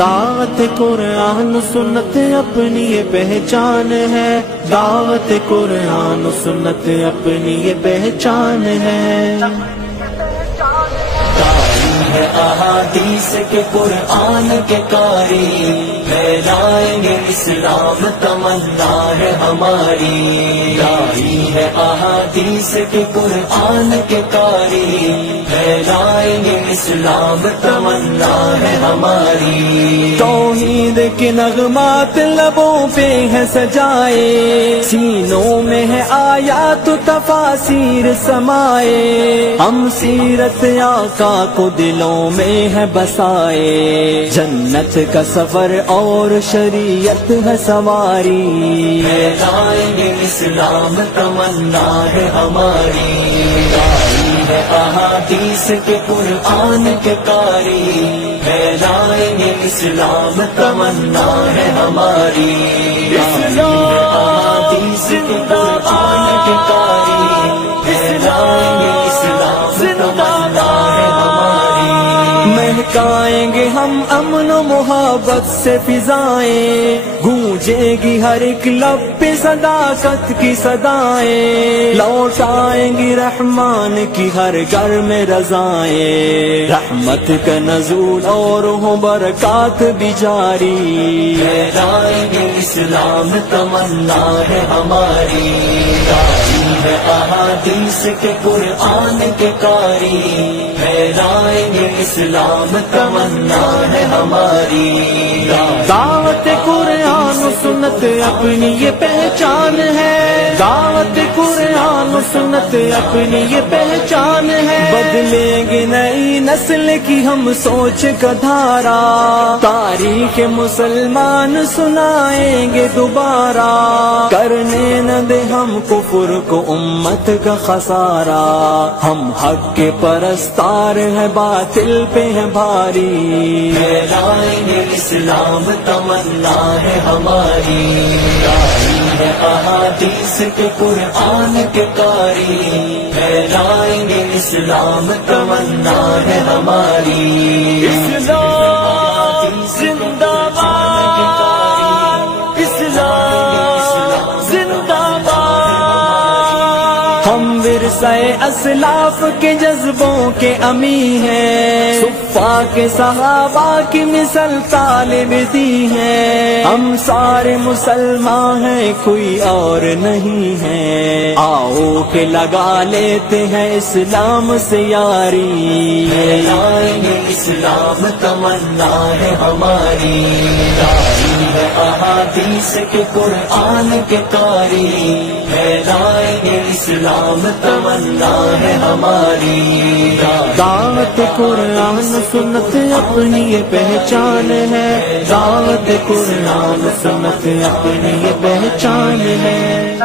دعوت قرآن و سنت اپنی یہ پہچان ہے، دعوت قرآن و سنت اپنی یہ پہچان ہے۔ ہے احادیث کے قرآن کے قاری، پھیلائیں گے اسلام تمنا ہے ہماری۔ داعی ہے احادیث کے قرآن کے قاری، پھیلائیں گے اسلام تمنا ہے ہماری۔ توحید کے نغمات لبوں پہ ہے سجائے، سینوں میں ہے آیات و تفاسیر سمائے، ہم سیرت آقا کو دلوں میں ہے بسائے، جنت کا سفر اور شریعت ہے سواری۔ پھیلائیں گے اسلام تمنا ہے ہماری۔ داعی ہے احادیث کے قرآن کے قاری، پھیلائیں گے اسلام تمنا ہے ہماری۔ احادیث کے قرآن کے قاری، پھیلائیں گے اسلام تمنا ہے ہماری۔ مہکائیں گے ہم امن و محبت سے فضائیں، گونجے گی ہر ایک لب پہ صداقت کی صدائیں، لوٹائیں گی رحمان کی ہر گھر میں رضائیں، رحمت کا نزول اور ہو برکات بھی جاری۔ پھیلائیں گے اسلام تمنا ہے ہماری۔ داعی ہے احادیث کے قرآن کے قاری، پھیلائیں گے اسلام تمنا ہے ہماری۔ دعوت قرآن و سنت اپنی یہ پہچان ہے، دعوت قرآن و سنت اپنی یہ پہچان ہے، بدلیں گے نئی نسل کی ہم سوچ کا دھارا، تاریخ مسلمان سنائیں گے دوبارہ، کرنے نہ دے ہم کفر کو امت کا خسارہ، ہم حق کے پرستار ہیں باطل پہ ہیں بھاری۔ پھیلائیں گے اسلام تمنا ہے ہماری۔ داعی ہے احادیث کے قرآن کے قاری، پھیلائیں گے اسلام تمنا ہے ہماری۔ اسلام زندہ باد، اسلام زندہ باد، ہم ورثہ اسلاف کے جذبوں کے امی ہیں، صفا کے صحابہ کی مثل طالب دی ہیں، ہم سارے مسلمان ہیں کوئی اور نہیں ہے، آؤ کہ لگا لیتے ہیں اسلام سے یاری۔ پھیلائیں گے اسلام تمنا ہے ہماری۔ داعی ہے احادیث کے قرآن کے قاری، پھیلائیں گے اسلام تمنا ہے ہماری۔ دعوت قرآن سنت اپنی یہ پہچان ہے، دعوت قرآن سنت اپنی یہ پہچان ہے۔